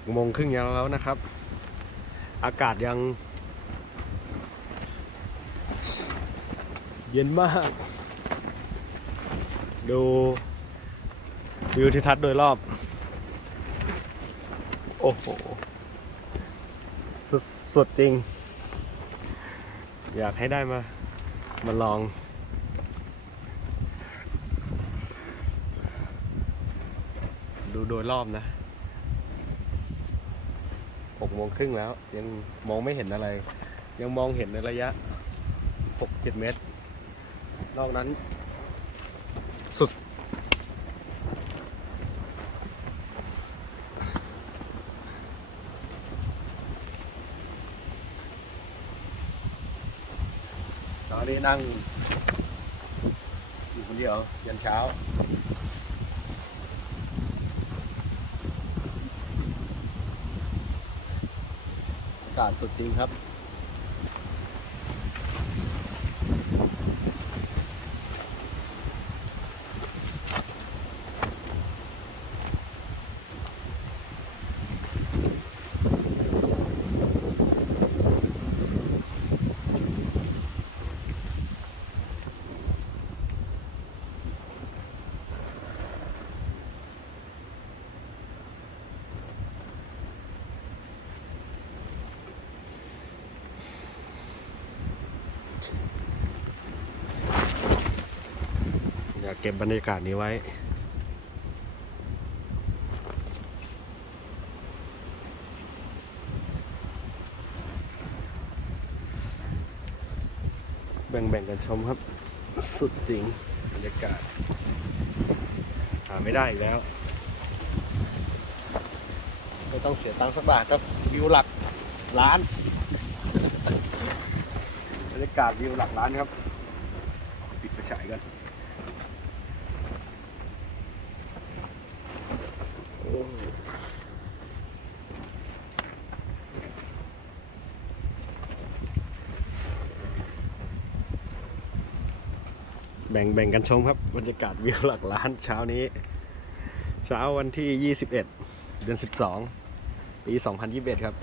กโมงครึ่งยังแล้วนะครับ อากาศยัง เย็นมาก ดูวิวทิวทัศน์โดยรอบ โอ้โห สุดสุดจริง อยากให้ได้มา มาลองดูโดยรอบนะ หกโมงครึ่งแล้ว ยังมองไม่เห็นอะไร ยังมองเห็นในระยะหกเจ็ดเมตร นอกนั้นสุด ตอนนี้นั่งอยู่คนเดียวยันเช้าากาศสุดจริงครับ อยากเก็บบรรยากาศนี้ไว้ แบ่งๆกันชมครับ สุดจริงบรรยากาศ หาไม่ได้อีกแล้วไม่ต้องเสียตังค์สักบาทครับ วิวหลักล้าน บรรยากาศวิวหลักล้านครับ ปิดไฟฉายกัน โอ้แบ่งแบ่งกันชมครับบรรยากาศวิวหลักล้านเช้านี้ เช้าวันที่ 21 เดือน 12 ปี 2021 ครับ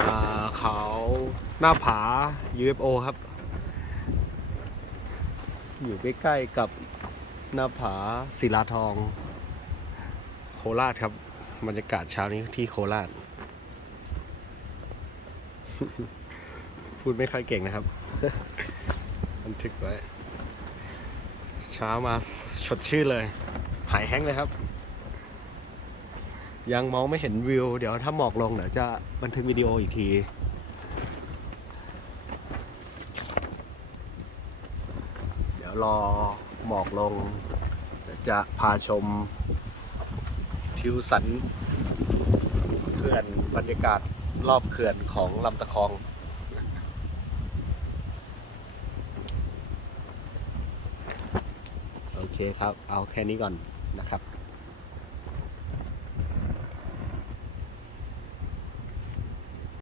อ่าเขาหน้าผา UFO ครับ อยู่ใกล้ๆกับหน้าผาศิลาทอง โคราชครับบรรยากาศเช้านี้ที่โคราช พูดไม่ค่อยเก่งนะครับ บันทึกไว้ เช้ามาสดชื่นเลย หายแห้งเลยครับ ยังมองไม่เห็นวิว เดี๋ยวถ้าหมอกลงเดี๋ยวจะบันทึกวิดีโออีกที เดี๋ยว รอหมอกลง จะพาชมทิวสันเขื่อนบรรยากาศรอบเขื่อนของลำตะคอง โอเคครับ เอาแค่นี้ก่อนนะครับ